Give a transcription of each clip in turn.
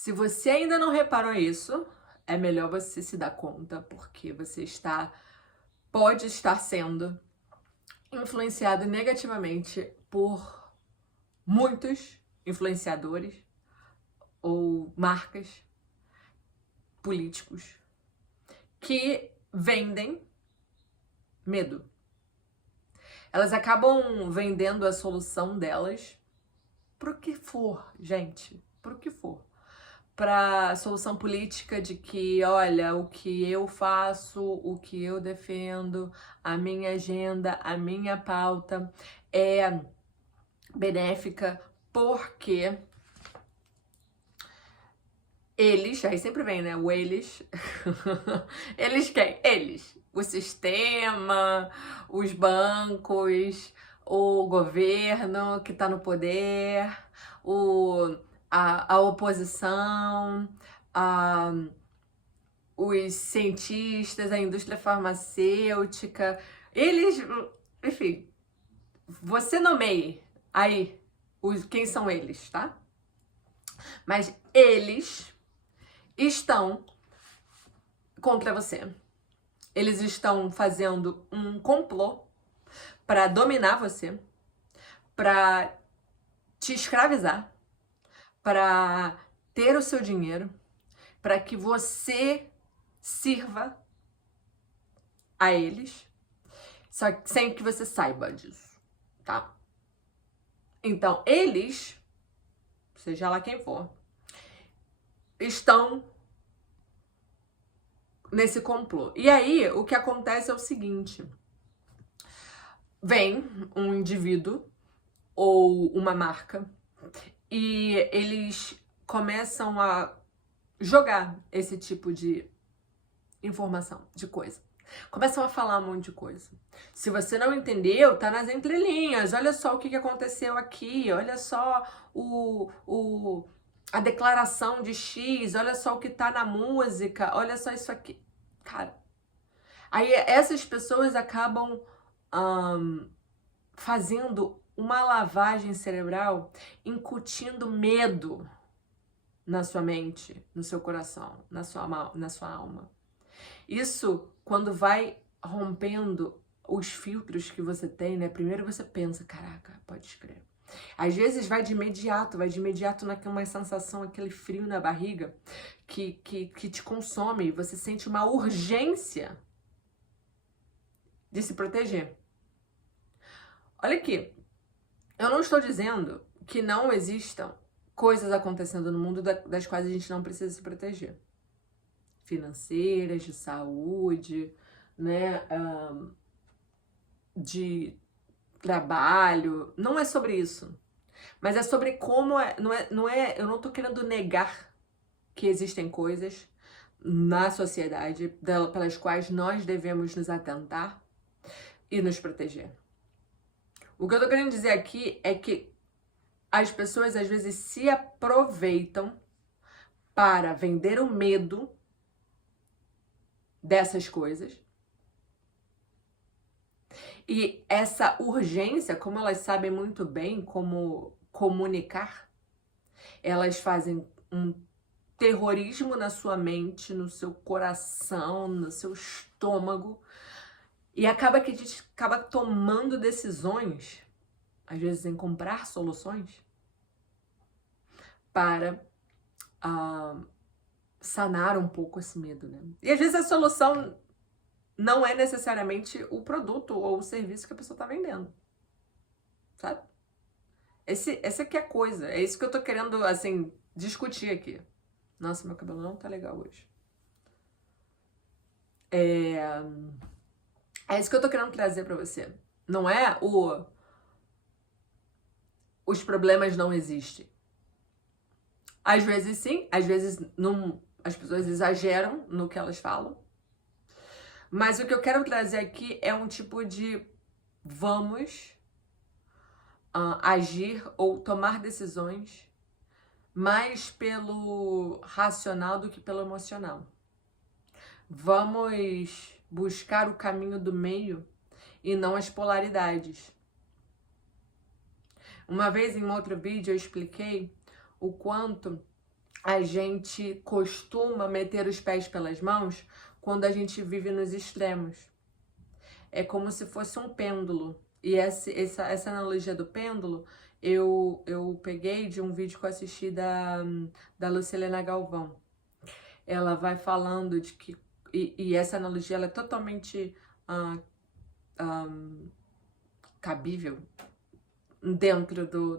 Se você ainda não reparou isso, é melhor você se dar conta, porque você pode estar sendo influenciado negativamente por muitos influenciadores ou marcas, políticos, que vendem medo. Elas acabam vendendo a solução delas pro que for, gente, pro que for. Pra solução política de que, olha, o que eu faço, o que eu defendo, a minha agenda, a minha pauta é benéfica porque eles, aí sempre vem, né? O eles. Eles quem? Eles. O sistema, os bancos, o governo que tá no poder, a oposição, a, os cientistas, a indústria farmacêutica. Eles, enfim, você nomeie aí quem são eles, tá? Mas eles estão contra você. Eles estão fazendo um complô para dominar você, para te escravizar, para ter o seu dinheiro, para que você sirva a eles, só que sem que você saiba disso, tá? Então, eles, seja lá quem for, estão nesse complô. E aí, o que acontece é o seguinte: vem um indivíduo ou uma marca e eles começam a jogar esse tipo de informação, de coisa. Começam a falar um monte de coisa. Se você não entendeu, tá nas entrelinhas. Olha só o que aconteceu aqui. Olha só a declaração de X. Olha só o que tá na música. Olha só isso aqui. Cara, aí essas pessoas acabam fazendo uma lavagem cerebral, incutindo medo na sua mente, no seu coração, na sua alma. Isso, quando vai rompendo os filtros que você tem, né? Primeiro você pensa, caraca, pode escrever. Às vezes vai de imediato naquela sensação, aquele frio na barriga que te consome. Você sente uma urgência de se proteger. Olha aqui, eu não estou dizendo que não existam coisas acontecendo no mundo das quais a gente não precisa se proteger. Financeiras, de saúde, né? De trabalho. Não é sobre isso. Mas é sobre como eu não tô querendo negar que existem coisas na sociedade pelas quais nós devemos nos atentar e nos proteger. O que eu tô querendo dizer aqui é que as pessoas às vezes se aproveitam para vender o medo dessas coisas. E essa urgência, como elas sabem muito bem como comunicar, elas fazem um terrorismo na sua mente, no seu coração, no seu estômago. E acaba que a gente acaba tomando decisões, às vezes em comprar soluções, para sanar um pouco esse medo, né? E às vezes a solução não é necessariamente o produto ou o serviço que a pessoa está vendendo, sabe? Essa aqui é a coisa, é isso que eu tô querendo, assim, discutir aqui. Nossa, meu cabelo não tá legal hoje. É isso que eu tô querendo trazer pra você. Não é os problemas não existem. Às vezes sim, às vezes não, as pessoas exageram no que elas falam. Mas o que eu quero trazer aqui é um tipo de vamos agir ou tomar decisões mais pelo racional do que pelo emocional. Vamos buscar o caminho do meio e não as polaridades. Uma vez em um outro vídeo eu expliquei o quanto a gente costuma meter os pés pelas mãos quando a gente vive nos extremos. É como se fosse um pêndulo. E essa analogia do pêndulo eu peguei de um vídeo que eu assisti da Lucilena Galvão. Ela vai falando de que... E essa analogia ela é totalmente cabível dentro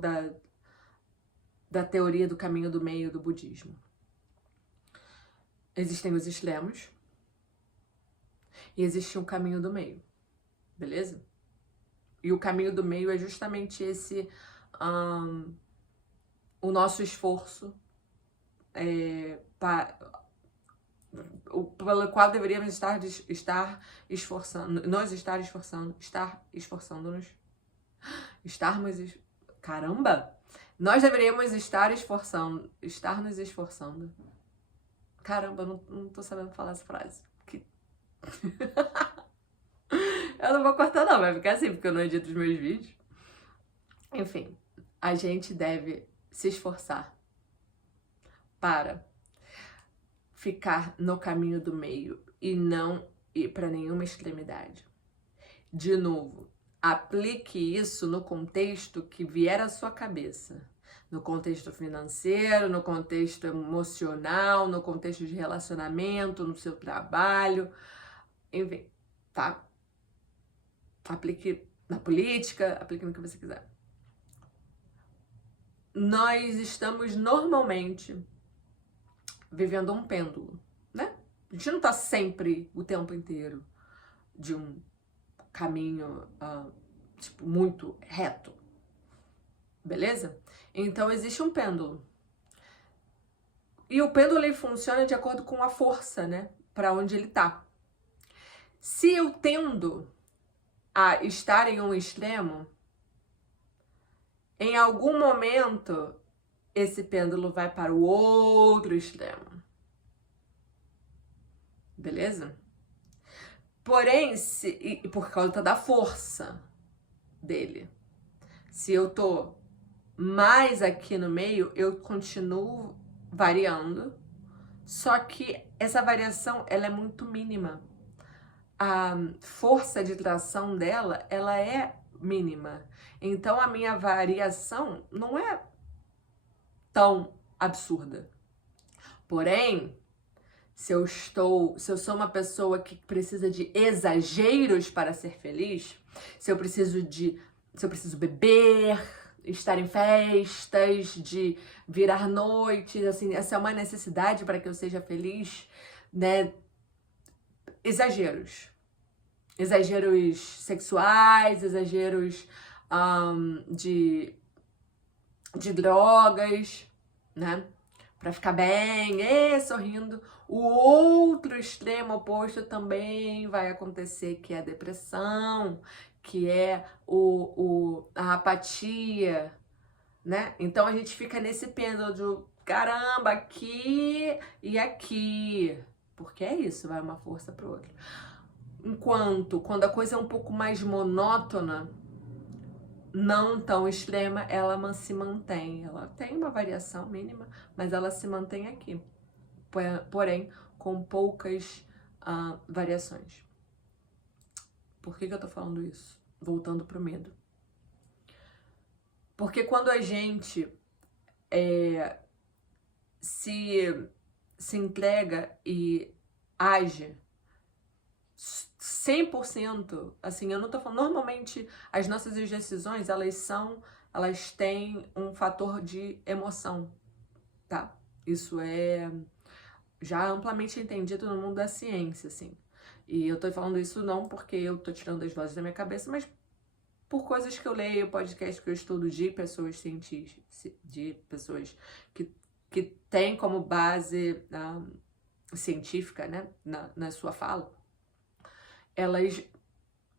da teoria do caminho do meio do budismo. Existem os extremos e existe um caminho do meio, beleza? E o caminho do meio é justamente esse, o nosso esforço pelo qual deveríamos estar esforçando-nos. Caramba! Nós deveríamos estar nos esforçando. Caramba, não tô sabendo falar essa frase. Eu não vou cortar não, vai ficar assim, porque eu não edito os meus vídeos. Enfim, a gente deve se esforçar para ficar no caminho do meio e não ir para nenhuma extremidade. De novo, aplique isso no contexto que vier à sua cabeça. No contexto financeiro, no contexto emocional, no contexto de relacionamento, no seu trabalho, enfim, tá? Aplique na política, aplique no que você quiser. Nós estamos normalmente vivendo um pêndulo, né? A gente não tá sempre, o tempo inteiro, de um caminho, tipo, muito reto, beleza? Então, existe um pêndulo. E o pêndulo, ele funciona de acordo com a força, né? Para onde ele tá. Se eu tendo a estar em um extremo, em algum momento, esse pêndulo vai para o outro extremo. Beleza? Porém, por causa da força dele. Se eu tô mais aqui no meio, eu continuo variando. Só que essa variação, ela é muito mínima. A força de tração dela, ela é mínima. Então, a minha variação não é tão absurda. Porém, se eu sou uma pessoa que precisa de exageros para ser feliz, se eu preciso beber, estar em festas, de virar noites, assim, essa é uma necessidade para que eu seja feliz, né? Exageros sexuais, exageros de drogas, né? Pra ficar bem, sorrindo. O outro extremo oposto também vai acontecer, que é a depressão, que é a apatia, né? Então a gente fica nesse pêndulo de caramba, aqui e aqui. Porque é isso, vai uma força pro outro. Quando a coisa é um pouco mais monótona, não tão extrema, ela se mantém. Ela tem uma variação mínima, mas ela se mantém aqui. Porém, com poucas variações. Por que eu tô falando isso? Voltando pro medo. Porque quando a gente se entrega e age 100%, assim, eu não tô falando, normalmente as nossas decisões, elas têm um fator de emoção, tá? Isso é já amplamente entendido no mundo da ciência, assim. E eu tô falando isso não porque eu tô tirando as vozes da minha cabeça, mas por coisas que eu leio, podcast que eu estudo de pessoas cientistas, de pessoas que têm como base científica, né, na sua fala. Elas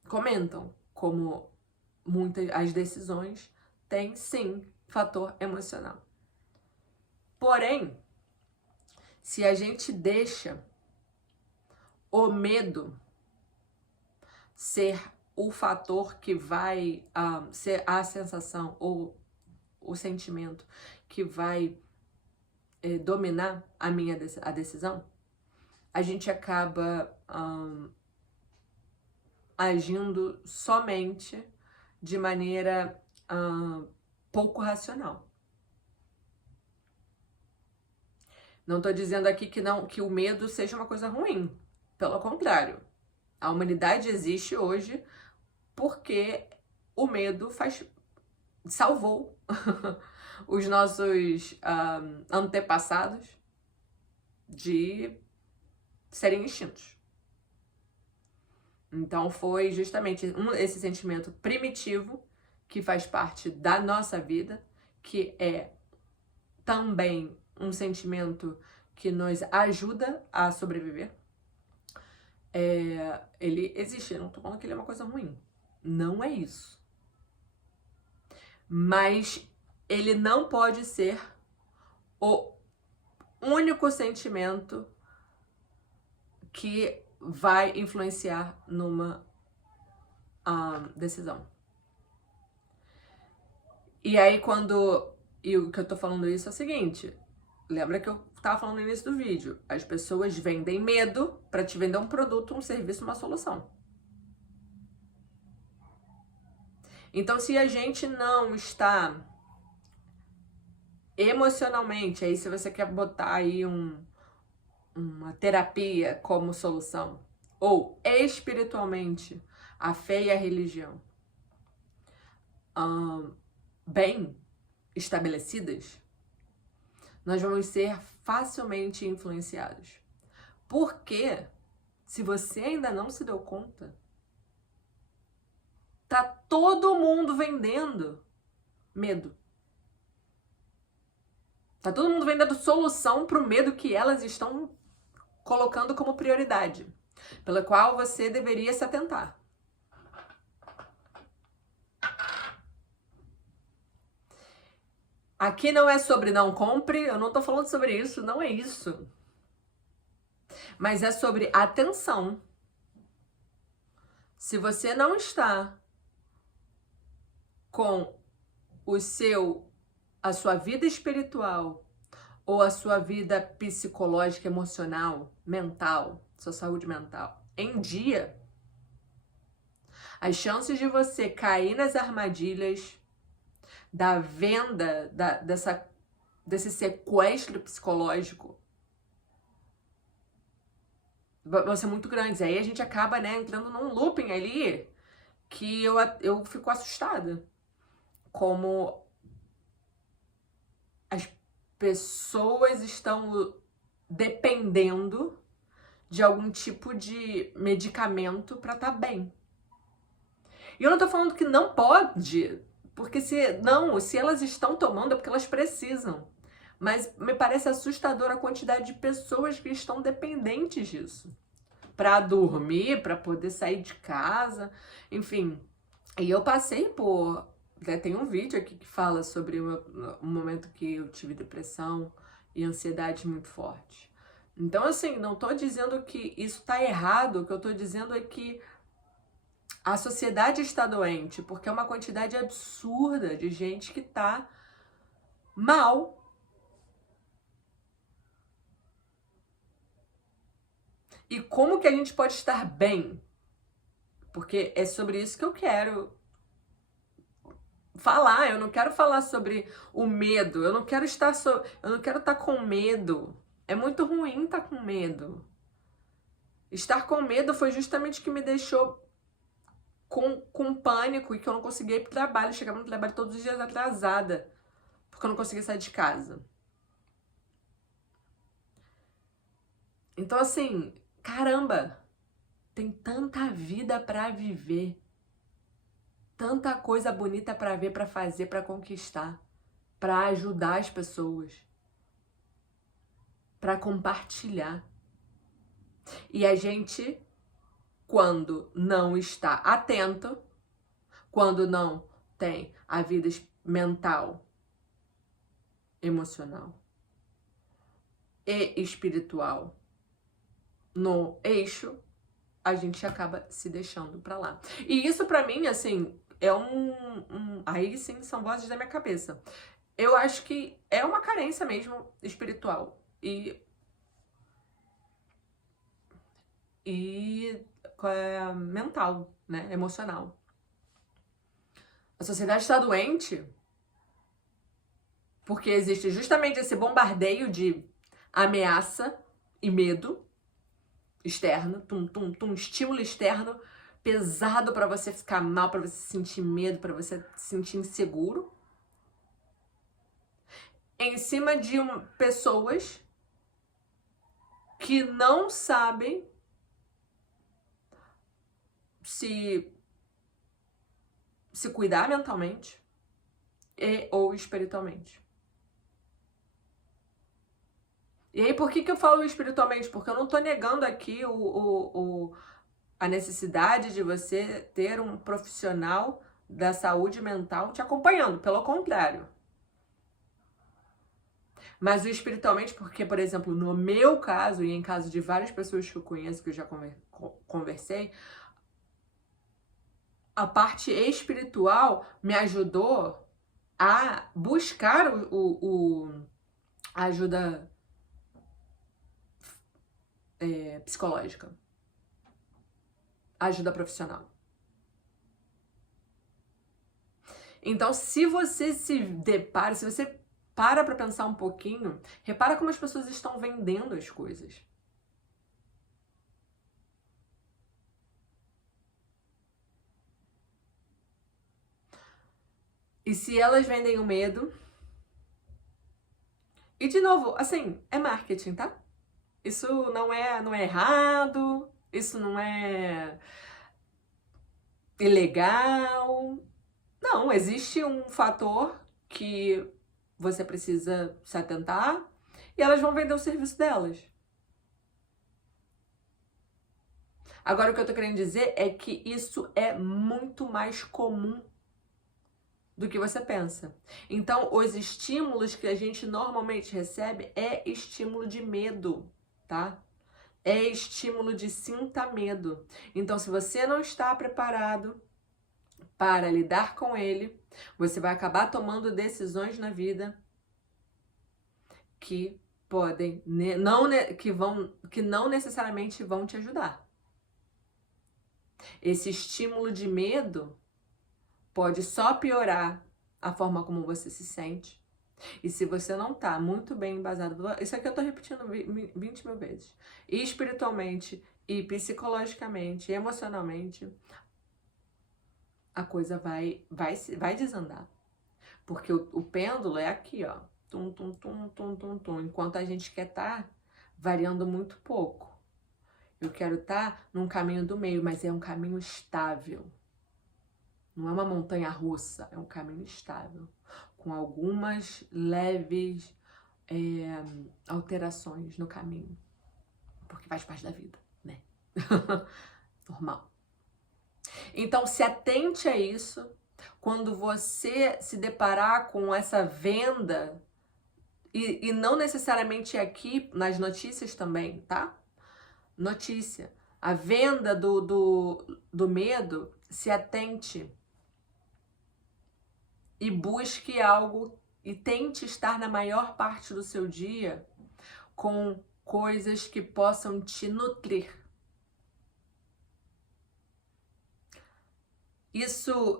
comentam como as decisões têm, sim, fator emocional. Porém, se a gente deixa o medo ser o fator que vai ser a sensação ou o sentimento que vai dominar a decisão, a gente acaba agindo somente de maneira pouco racional. Não estou dizendo aqui que o medo seja uma coisa ruim. Pelo contrário, a humanidade existe hoje porque o medo salvou os nossos antepassados de serem extintos. Então foi justamente esse sentimento primitivo que faz parte da nossa vida, que é também um sentimento que nos ajuda a sobreviver. Ele existe, não tô falando que ele é uma coisa ruim. Não é isso. Mas ele não pode ser o único sentimento que vai influenciar numa decisão. E aí e o que eu tô falando isso é o seguinte, lembra que eu tava falando no início do vídeo, as pessoas vendem medo para te vender um produto, um serviço, uma solução. Então, se a gente não está emocionalmente, aí se você quer botar aí uma terapia como solução, ou espiritualmente, a fé e a religião, bem estabelecidas, nós vamos ser facilmente influenciados. Porque, se você ainda não se deu conta, tá todo mundo vendendo medo. Tá todo mundo vendendo solução pro medo que elas estão colocando como prioridade, pela qual você deveria se atentar. Aqui não é sobre não compre, eu não tô falando sobre isso, não é isso. Mas é sobre atenção. Se você não está com a sua vida espiritual ou a sua vida psicológica, emocional, mental, sua saúde mental em dia, as chances de você cair nas armadilhas da venda, desse sequestro psicológico vão ser muito grandes. Aí a gente acaba, entrando num looping ali que eu fico assustada. Como as pessoas estão dependendo de algum tipo de medicamento para estar bem. E eu não tô falando que não pode, porque se elas estão tomando é porque elas precisam. Mas me parece assustadora a quantidade de pessoas que estão dependentes disso. Para dormir, para poder sair de casa, enfim. E eu passei por... Tem um vídeo aqui que fala sobre um momento que eu tive depressão e ansiedade muito forte. Então, assim, não tô dizendo que isso tá errado, o que eu tô dizendo é que a sociedade está doente, porque é uma quantidade absurda de gente que tá mal. E como que a gente pode estar bem? Porque é sobre isso que eu quero falar. Eu não quero falar sobre o medo. Eu não quero estar com medo. É muito ruim estar com medo. Estar com medo foi justamente o que me deixou com pânico e que eu não conseguia ir pro trabalho. Eu chegava no trabalho todos os dias atrasada, porque eu não conseguia sair de casa. Então, assim, caramba, tem tanta vida pra viver. Tanta coisa bonita pra ver, pra fazer, pra conquistar, pra ajudar as pessoas, pra compartilhar. E a gente, quando não está atento, quando não tem a vida mental, emocional e espiritual no eixo, a gente acaba se deixando pra lá. E isso pra mim, assim, é aí sim são vozes da minha cabeça. eu acho que é uma carência mesmo espiritual e mental, né? Emocional. A sociedade está doente porque existe justamente esse bombardeio de ameaça e medo externo, estímulo externo pesado para você ficar mal, para você sentir medo, para você se sentir inseguro. Em cima de pessoas que não sabem se cuidar mentalmente ou espiritualmente. E aí, por que eu falo espiritualmente? Porque eu não tô negando aqui a necessidade de você ter um profissional da saúde mental te acompanhando, pelo contrário. Mas o espiritualmente, porque, por exemplo, no meu caso, e em caso de várias pessoas que eu conheço, que eu já conversei, a parte espiritual me ajudou a buscar a ajuda psicológica, a ajuda profissional. Então, se você se depara, se você para pensar um pouquinho, repara como as pessoas estão vendendo as coisas. E se elas vendem o medo... E, de novo, assim, é marketing, tá? Isso não é errado, isso não é ilegal. Não, existe um fator que você precisa se atentar e elas vão vender o serviço delas. Agora, o que eu tô querendo dizer é que isso é muito mais comum do que você pensa. Então, os estímulos que a gente normalmente recebe é estímulo de medo, tá? É estímulo de sinta medo. Então, se você não está preparado para lidar com ele, você vai acabar tomando decisões na vida que podem que não necessariamente vão te ajudar. Esse estímulo de medo pode só piorar a forma como você se sente. E se você não tá muito bem embasado, isso aqui eu tô repetindo 20 mil vezes, e espiritualmente, e psicologicamente, e emocionalmente, a coisa vai desandar. Porque o pêndulo é aqui, ó, enquanto a gente quer estar variando muito pouco. Eu quero estar num caminho do meio, mas é um caminho estável. Não é uma montanha russa, é um caminho estável, com algumas leves alterações no caminho, porque faz parte da vida, né? Normal. Então, se atente a isso quando você se deparar com essa venda, e não necessariamente aqui, nas notícias também, tá? Notícia. A venda do medo, se atente e busque algo e tente estar na maior parte do seu dia com coisas que possam te nutrir. Isso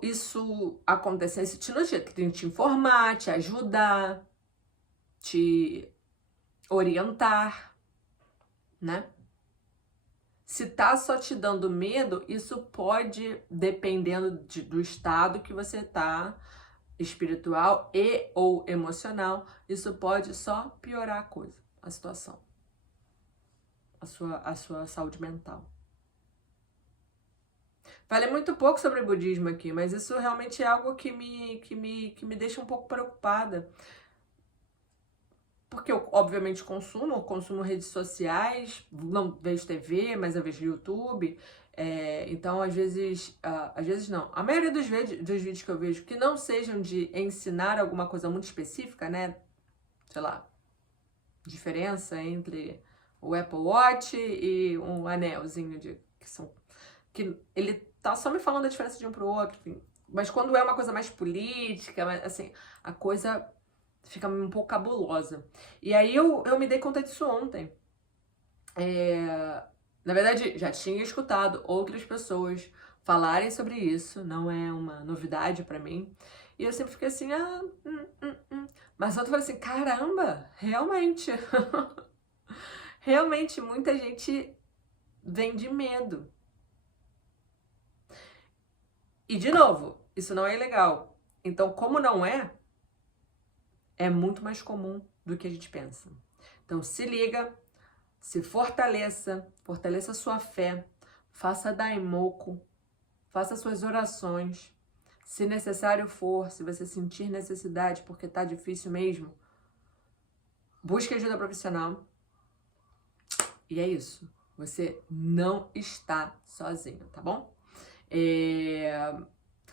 acontece, isso te nutrir, que tem que te informar, te ajudar, te orientar, né? Se tá só te dando medo, isso pode, dependendo do estado que você tá, espiritual e ou emocional, isso pode só piorar a coisa, a situação, a sua saúde mental. Falei muito pouco sobre budismo aqui, mas isso realmente é algo que me deixa um pouco preocupada. Porque eu, obviamente, consumo redes sociais, não vejo TV, mas eu vejo YouTube. Então, às vezes não. A maioria dos vídeos que eu vejo que não sejam de ensinar alguma coisa muito específica, né? Sei lá, diferença entre o Apple Watch e um anelzinho que ele tá só me falando a diferença de um pro outro, enfim. Mas quando é uma coisa mais política, assim, a coisa fica um pouco cabulosa. E aí eu me dei conta disso ontem. Na verdade, já tinha escutado outras pessoas falarem sobre isso, não é uma novidade pra mim. E eu sempre fiquei assim, Mas ontem eu falei assim, caramba, realmente. Realmente, muita gente vem de medo. E, de novo, isso não é ilegal. Então, como não é, é muito mais comum do que a gente pensa. Então, se liga, se fortaleça, fortaleça a sua fé, faça daimoku, faça suas orações. Se necessário for, se você sentir necessidade, porque tá difícil mesmo, busque ajuda profissional. E é isso. Você não está sozinho, tá bom?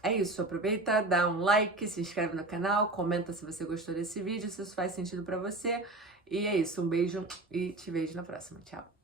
É isso, aproveita, dá um like, se inscreve no canal, comenta se você gostou desse vídeo, se isso faz sentido pra você. E é isso, um beijo e te vejo na próxima. Tchau!